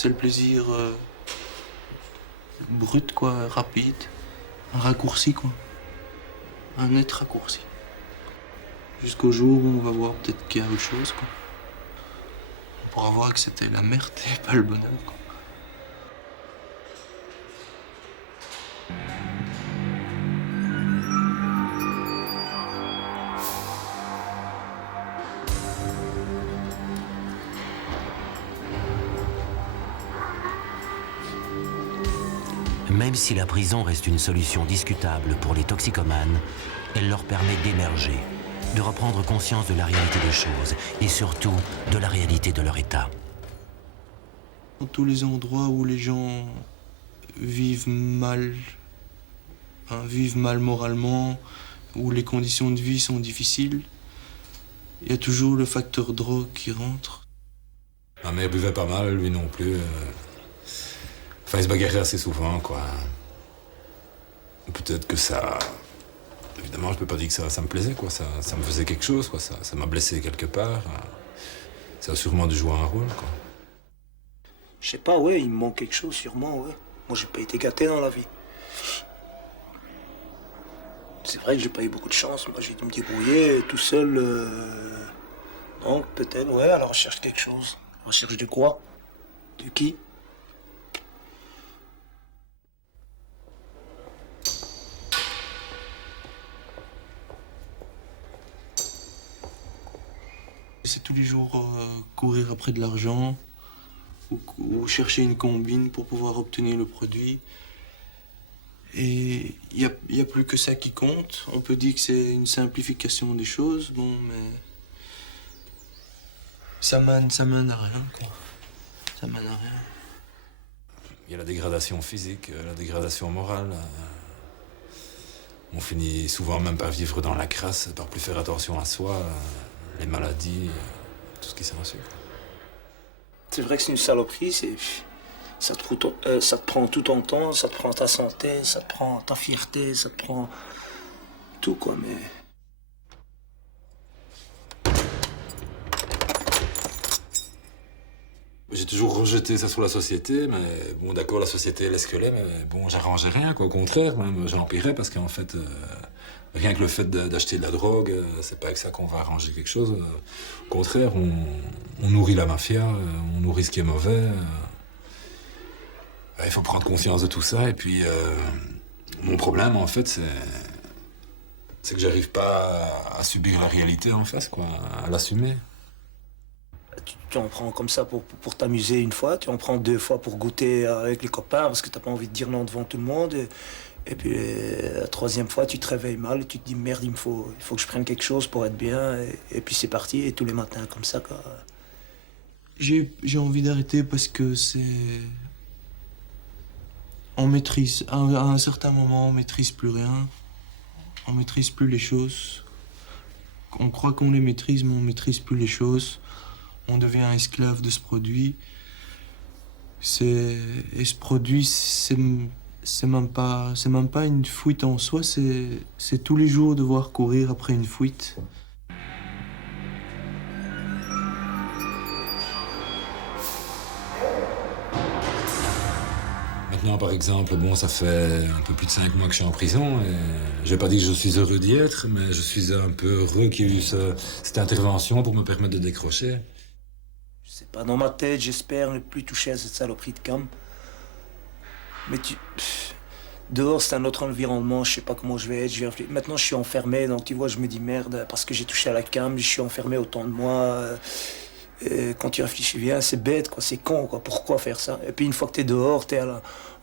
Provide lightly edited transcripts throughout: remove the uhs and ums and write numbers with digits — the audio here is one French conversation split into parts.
C'est le plaisir brut, quoi, rapide. Un raccourci, quoi. Un net raccourci. Jusqu'au jour où on va voir peut-être qu'il y a autre chose, quoi. On pourra voir que c'était la merde et pas le bonheur, quoi. Même si la prison reste une solution discutable pour les toxicomanes, elle leur permet d'émerger, de reprendre conscience de la réalité des choses et surtout de la réalité de leur état. Dans tous les endroits où les gens vivent mal moralement, où les conditions de vie sont difficiles, il y a toujours le facteur drogue qui rentre. Ma mère buvait pas mal, lui non plus. Enfin, il se bagarrait assez souvent, quoi. Peut-être que ça... Évidemment, je peux pas dire que ça me plaisait, quoi. Ça me faisait quelque chose, quoi. Ça m'a blessé quelque part. Ça a sûrement dû jouer un rôle, quoi. Je sais pas, ouais, il me manque quelque chose, sûrement, ouais. Moi, j'ai pas été gâté dans la vie. C'est vrai que j'ai pas eu beaucoup de chance. Moi, j'ai dû me débrouiller tout seul. Donc, peut-être, ouais, à la recherche de quelque chose. À la recherche de quoi? De qui? C'est tous les jours courir après de l'argent ou chercher une combine pour pouvoir obtenir le produit. Et il y a plus que ça qui compte. On peut dire que c'est une simplification des choses, bon, mais ça mène à rien, quoi. Ça mène à rien. Il y a la dégradation physique, la dégradation morale. On finit souvent même par vivre dans la crasse, par plus faire attention à soi, les maladies, tout ce qui s'en suit. C'est vrai que c'est une saloperie, ça te prend tout ton temps, ça te prend ta santé, ça te prend ta fierté, ça te prend tout, quoi, mais... J'ai toujours rejeté ça sur la société, mais bon, d'accord, la société elle est ce qu'elle est, mais bon, j'arrangeais rien, quoi. Au contraire, même, j'empirais parce qu'en fait, rien que le fait d'acheter de la drogue, c'est pas avec ça qu'on va arranger quelque chose. Au contraire, on nourrit la mafia, on nourrit ce qui est mauvais. Il faut prendre conscience de tout ça, et puis mon problème, en fait, c'est que j'arrive pas à subir la réalité en face, quoi, à l'assumer. Tu en prends comme ça pour t'amuser une fois, tu en prends 2 fois pour goûter avec les copains parce que t'as pas envie de dire non devant tout le monde. Et puis la 3e fois, tu te réveilles mal et tu te dis merde, il faut que je prenne quelque chose pour être bien. Et puis c'est parti, et tous les matins comme ça, quoi. J'ai envie d'arrêter parce que c'est... On maîtrise, à un certain moment, on maîtrise plus rien. On maîtrise plus les choses. On croit qu'on les maîtrise, mais on maîtrise plus les choses. On devient esclave de ce produit. Et ce produit, c'est même pas une fuite en soi, c'est tous les jours devoir courir après une fuite. Maintenant, par exemple, bon, ça fait un peu plus de 5 mois que je suis en prison, et je vais pas dire que je suis heureux d'y être, mais je suis un peu heureux qu'il y ait eu cette intervention pour me permettre de décrocher. C'est pas dans ma tête, j'espère ne plus toucher à cette saloperie de cam. Mais dehors, c'est un autre environnement, je sais pas comment je vais être. Maintenant, je suis enfermé, donc tu vois, je me dis merde, parce que j'ai touché à la cam, je suis enfermé autant de mois. Et quand tu réfléchis bien, c'est bête, quoi, c'est con, quoi. Pourquoi faire ça? Et puis une fois que t'es dehors,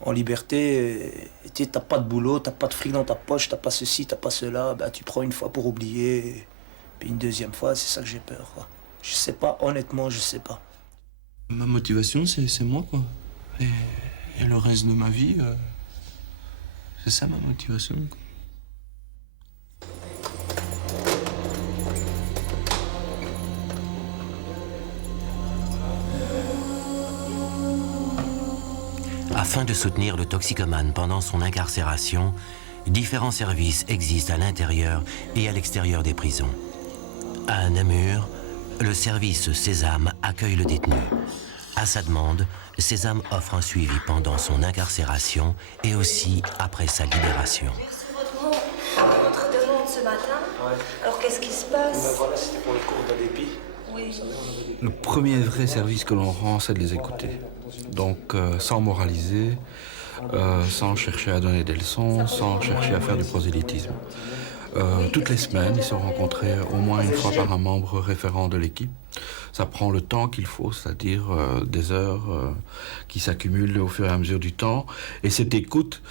en liberté, t'as pas de boulot, t'as pas de fric dans ta poche, t'as pas ceci, t'as pas cela, bah, tu prends une fois pour oublier. Et puis une 2e fois, c'est ça que j'ai peur, quoi. Je sais pas, honnêtement, je sais pas. Ma motivation, c'est moi, quoi. Et le reste de ma vie, c'est ça ma motivation, quoi. Afin de soutenir le toxicomane pendant son incarcération, différents services existent à l'intérieur et à l'extérieur des prisons. À Namur, le service Sésame accueille le détenu. À sa demande, Sésame offre un suivi pendant son incarcération et aussi après sa libération. Merci votre demande ce matin. Ouais. Alors qu'est-ce qui se passe? Voilà, c'était pour le cours d'ADP. Oui. Le premier vrai service que l'on rend, c'est de les écouter. Donc, sans moraliser, sans chercher à donner des leçons, sans chercher à faire du prosélytisme. Toutes les semaines, ils sont rencontrés au moins une fois par un membre référent de l'équipe. Ça prend le temps qu'il faut, c'est-à-dire des heures qui s'accumulent au fur et à mesure du temps. Et cette écoute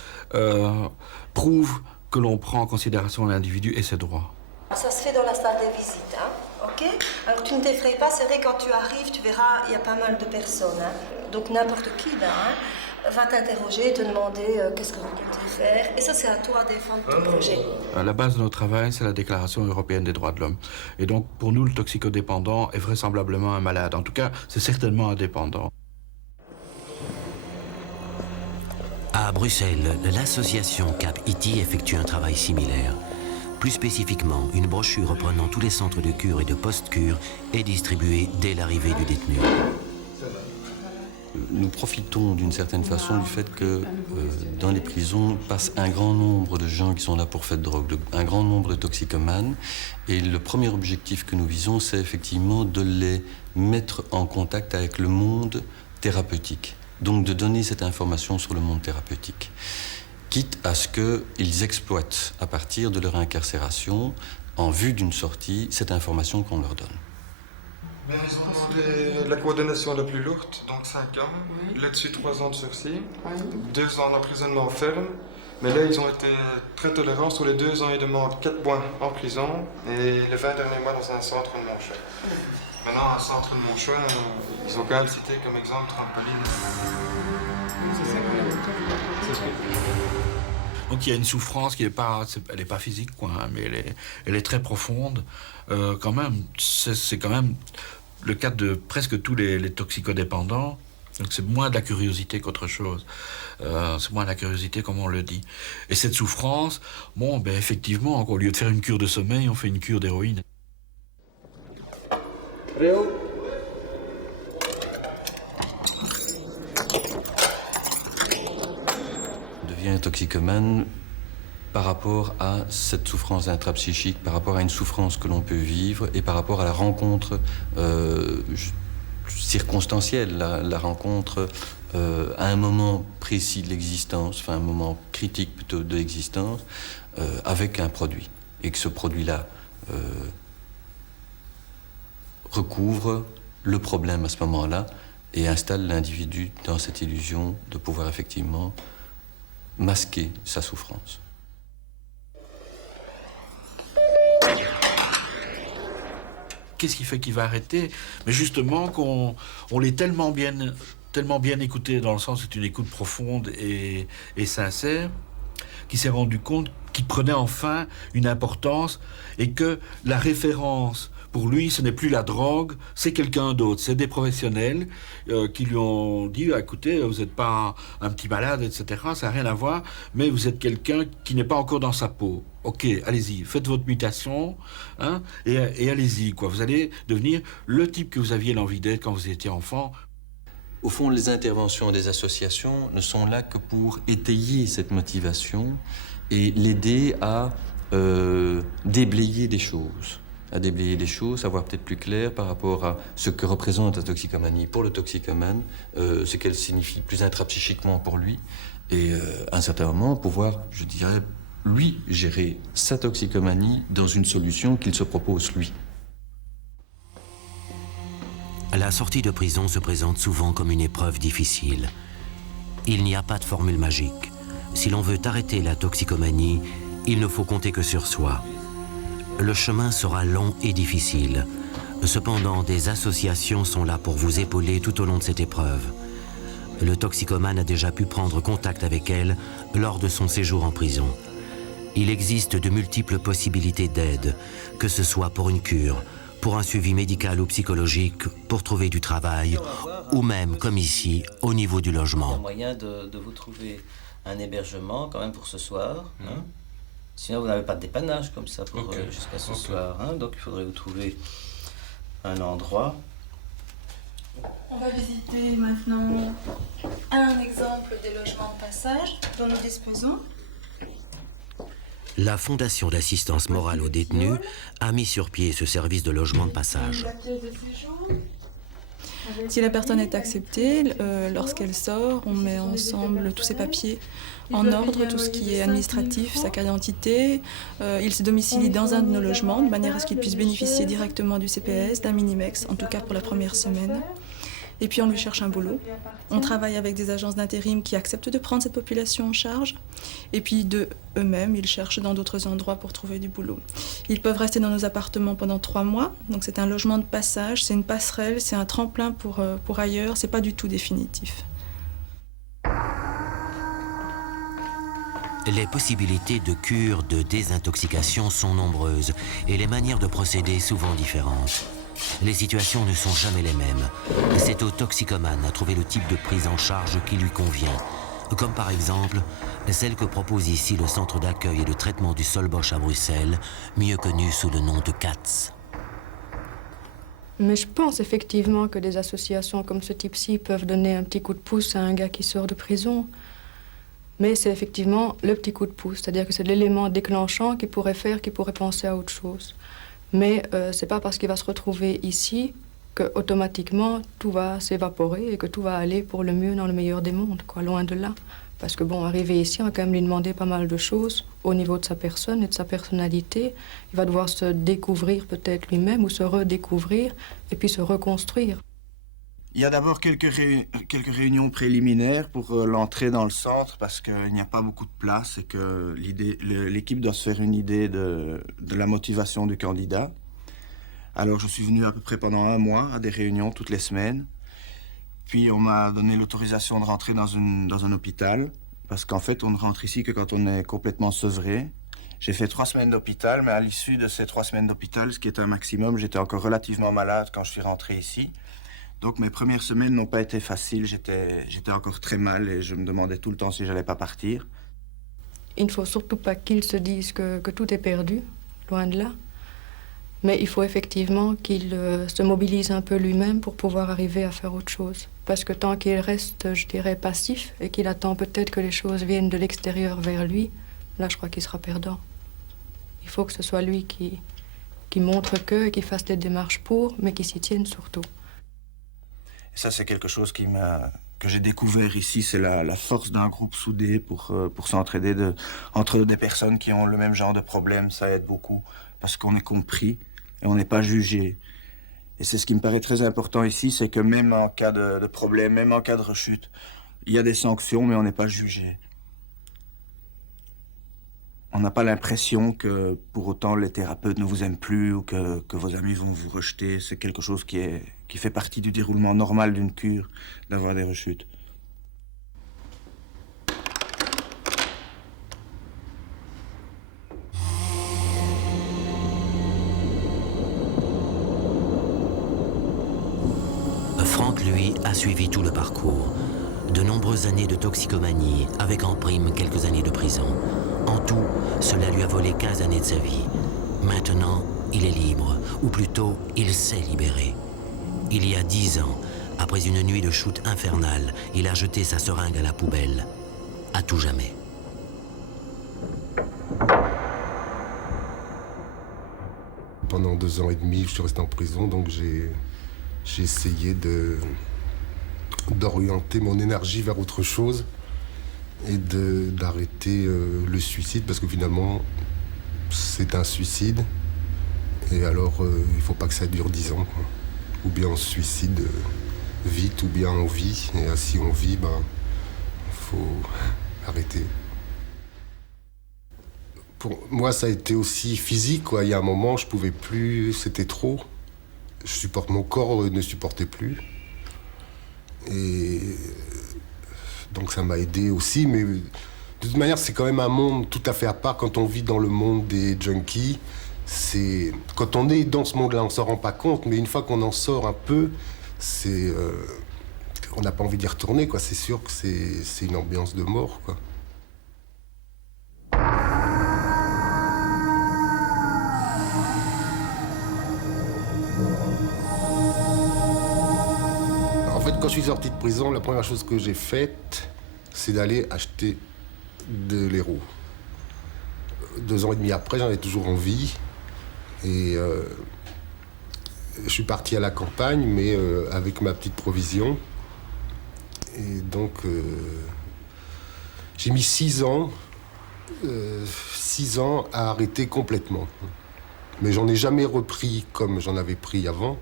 prouve que l'on prend en considération l'individu et ses droits. Ça se fait dans la salle des visites, hein? Ok? Alors tu ne t'effraies pas, c'est vrai, quand tu arrives, tu verras, il y a pas mal de personnes, hein? Donc n'importe qui, là, hein, va t'interroger, te demander qu'est-ce que vous comptez faire. Et ça, c'est à toi de défendre ton projet. La base de notre travail, c'est la Déclaration européenne des droits de l'homme. Et donc, pour nous, le toxicodépendant est vraisemblablement un malade. En tout cas, c'est certainement un dépendant. À Bruxelles, l'association Cap-ITI effectue un travail similaire. Plus spécifiquement, une brochure reprenant tous les centres de cure et de post-cure est distribuée dès l'arrivée du détenu. Nous profitons d'une certaine façon du fait que dans les prisons passe un grand nombre de gens qui sont là pour faire de drogue, un grand nombre de toxicomanes. Et le premier objectif que nous visons, c'est effectivement de les mettre en contact avec le monde thérapeutique. Donc de donner cette information sur le monde thérapeutique. Quitte à ce qu'ils exploitent à partir de leur incarcération, en vue d'une sortie, cette information qu'on leur donne. Bien, ils ont demandé la condamnation la plus lourde, donc 5 ans. Oui. Là-dessus, 3 ans de sursis, Oui. 2 ans d'emprisonnement ferme. Mais là, ils ont été très tolérants. Sur les 2 ans, ils demandent 4 mois en prison et les 20 derniers mois dans un centre de Montchoix. Maintenant, un centre de Montchoix, ils ont quand même cité comme exemple Trampoline. C'est ça qu'on avait déjà vu. Donc il y a une souffrance qui n'est pas, elle n'est pas physique, quoi, hein, mais elle est très profonde. Quand même, c'est quand même le cas de presque tous les toxicodépendants. Donc c'est moins de la curiosité qu'autre chose. C'est moins de la curiosité, comme on le dit. Et cette souffrance, bon, ben effectivement, au lieu de faire une cure de sommeil, on fait une cure d'héroïne. Réo? Devient toxicomane par rapport à cette souffrance intrapsychique, par rapport à une souffrance que l'on peut vivre et par rapport à la rencontre circonstancielle, la rencontre à un moment précis de l'existence, enfin un moment critique plutôt de l'existence, avec un produit. Et que ce produit-là recouvre le problème à ce moment-là et installe l'individu dans cette illusion de pouvoir effectivement masquer sa souffrance. Qu'est-ce qui fait qu'il va arrêter? Mais justement qu'on l'est tellement bien écouté, dans le sens où c'est une écoute profonde et sincère, qu'il s'est rendu compte qu'il prenait enfin une importance et que la référence, pour lui, ce n'est plus la drogue, c'est quelqu'un d'autre. C'est des professionnels qui lui ont dit « Écoutez, vous n'êtes pas un petit malade, etc. Ça n'a rien à voir, mais vous êtes quelqu'un qui n'est pas encore dans sa peau. Ok, allez-y, faites votre mutation, hein, et allez-y, quoi. Vous allez devenir le type que vous aviez l'envie d'être quand vous étiez enfant. » Au fond, les interventions des associations ne sont là que pour étayer cette motivation et l'aider à déblayer des choses. À déblayer des choses, à voir peut-être plus clair par rapport à ce que représente la toxicomanie pour le toxicomane, ce qu'elle signifie plus intrapsychiquement pour lui, et à un certain moment pouvoir, je dirais, lui gérer sa toxicomanie dans une solution qu'il se propose lui. La sortie de prison se présente souvent comme une épreuve difficile. Il n'y a pas de formule magique. Si l'on veut arrêter la toxicomanie, il ne faut compter que sur soi. Le chemin sera long et difficile. Cependant, des associations sont là pour vous épauler tout au long de cette épreuve. Le toxicomane a déjà pu prendre contact avec elle lors de son séjour en prison. Il existe de multiples possibilités d'aide, que ce soit pour une cure, pour un suivi médical ou psychologique, pour trouver du travail, ou même, comme ici, au niveau du logement. Il y a moyen de vous trouver un hébergement quand même pour ce soir. Hein. Sinon, vous n'avez pas de dépannage comme ça pour jusqu'à ce soir. Hein. Donc, il faudrait vous trouver un endroit. On va visiter maintenant un exemple des logements de passage dont nous disposons. La Fondation d'assistance morale aux détenus a mis sur pied ce service de logement de passage. Si la personne est acceptée, lorsqu'elle sort, on met ensemble tous ses papiers en ordre, tout ce qui est administratif, sa carte d'identité. Il se domicilie dans un de nos logements de manière à ce qu'il puisse bénéficier directement du CPS, d'un minimex, en tout cas pour la première semaine. Et puis on lui cherche un boulot. On travaille avec des agences d'intérim qui acceptent de prendre cette population en charge. Et puis de eux-mêmes, ils cherchent dans d'autres endroits pour trouver du boulot. Ils peuvent rester dans nos appartements pendant 3 mois. Donc c'est un logement de passage, c'est une passerelle, c'est un tremplin pour ailleurs. C'est pas du tout définitif. Les possibilités de cure, de désintoxication sont nombreuses et les manières de procéder souvent différentes. Les situations ne sont jamais les mêmes. C'est au toxicomane à trouver le type de prise en charge qui lui convient. Comme par exemple celle que propose ici le centre d'accueil et de traitement du Solbosch à Bruxelles, mieux connu sous le nom de CATS. Mais je pense effectivement que des associations comme ce type-ci peuvent donner un petit coup de pouce à un gars qui sort de prison. Mais c'est effectivement le petit coup de pouce, c'est-à-dire que c'est l'élément déclenchant qui pourrait faire qu'il pourrait penser à autre chose. Mais c'est pas parce qu'il va se retrouver ici que automatiquement tout va s'évaporer et que tout va aller pour le mieux dans le meilleur des mondes, quoi, loin de là. Parce que bon, arrivé ici, on va quand même lui demander pas mal de choses au niveau de sa personne et de sa personnalité. Il va devoir se découvrir peut-être lui-même ou se redécouvrir et puis se reconstruire. Il y a d'abord quelques réunions préliminaires pour l'entrée dans le centre parce qu'il n'y a pas beaucoup de place et que l'équipe doit se faire une idée de la motivation du candidat. Alors je suis venu à peu près pendant 1 mois à des réunions toutes les semaines. Puis on m'a donné l'autorisation de rentrer dans un hôpital parce qu'en fait on ne rentre ici que quand on est complètement sevré. J'ai fait 3 semaines d'hôpital, mais à l'issue de ces 3 semaines d'hôpital, ce qui est un maximum, j'étais encore relativement malade quand je suis rentré ici. Donc mes premières semaines n'ont pas été faciles, j'étais encore très mal et je me demandais tout le temps si j'allais pas partir. Il ne faut surtout pas qu'il se dise que tout est perdu, loin de là. Mais il faut effectivement qu'il se mobilise un peu lui-même pour pouvoir arriver à faire autre chose. Parce que tant qu'il reste, je dirais, passif et qu'il attend peut-être que les choses viennent de l'extérieur vers lui, là je crois qu'il sera perdant. Il faut que ce soit lui qui montre que, qui fasse des démarches pour, mais qui s'y tienne surtout. Et ça, c'est quelque chose que j'ai découvert ici, c'est la force d'un groupe soudé pour s'entraider entre des personnes qui ont le même genre de problème. Ça aide beaucoup parce qu'on est compris et on n'est pas jugé. Et c'est ce qui me paraît très important ici, c'est que même en cas de problème, même en cas de rechute, il y a des sanctions, mais on n'est pas jugé. On n'a pas l'impression que pour autant les thérapeutes ne vous aiment plus ou que vos amis vont vous rejeter. C'est quelque chose qui fait partie du déroulement normal d'une cure, d'avoir des rechutes. Franck, lui, a suivi tout le parcours. De nombreuses années de toxicomanie, avec en prime quelques années de prison. En tout, cela lui a volé 15 années de sa vie. Maintenant, il est libre, ou plutôt, il s'est libéré. Il y a 10 ans, après une nuit de shoot infernale, il a jeté sa seringue à la poubelle. À tout jamais. Pendant 2 ans et demi, je suis resté en prison, donc j'ai essayé d'orienter mon énergie vers autre chose et d'arrêter le suicide, parce que finalement, c'est un suicide. Et alors, il ne faut pas que ça dure 10 ans, quoi. Ou bien on se suicide vite, ou bien on vit. Et si on vit, faut arrêter. Pour moi, ça a été aussi physique, quoi. Il y a un moment, je pouvais plus, c'était trop. Mon corps ne supportait plus. Et donc ça m'a aidé aussi, mais de toute manière, c'est quand même un monde tout à fait à part. Quand on vit dans le monde des junkies, quand on est dans ce monde-là, on s'en rend pas compte, mais une fois qu'on en sort un peu, on n'a pas envie d'y retourner, quoi. C'est sûr que c'est une ambiance de mort, quoi. je suis sorti de prison, la première chose que j'ai faite, c'est d'aller acheter de l'héros. 2 ans et demi après, j'en avais toujours envie. Et je suis parti à la campagne, mais avec ma petite provision. Et donc, j'ai mis 6 ans à arrêter complètement. Mais j'en ai jamais repris comme j'en avais pris avant.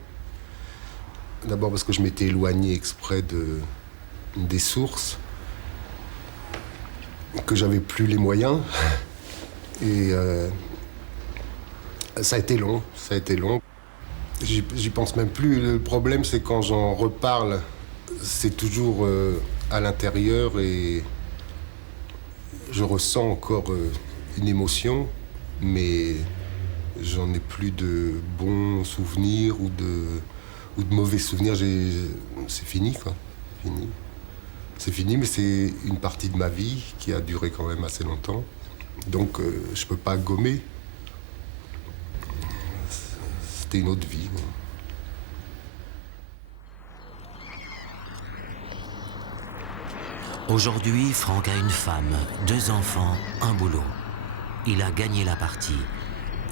D'abord parce que je m'étais éloigné exprès des sources, que j'avais plus les moyens. Et ça a été long, J'y pense même plus. Le problème, c'est quand j'en reparle, c'est toujours à l'intérieur et je ressens encore une émotion, mais j'en ai plus de bons souvenirs ou de mauvais souvenirs. C'est fini, quoi. C'est fini, mais c'est une partie de ma vie qui a duré quand même assez longtemps. Donc, je peux pas gommer. C'était une autre vie. Aujourd'hui, Franck a une femme, 2 enfants, un boulot. Il a gagné la partie.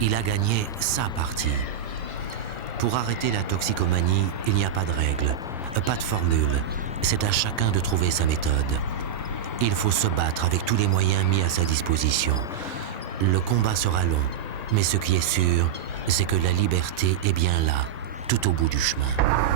Il a gagné sa partie. Pour arrêter la toxicomanie, il n'y a pas de règle, pas de formule. C'est à chacun de trouver sa méthode. Il faut se battre avec tous les moyens mis à sa disposition. Le combat sera long, mais ce qui est sûr, c'est que la liberté est bien là, tout au bout du chemin.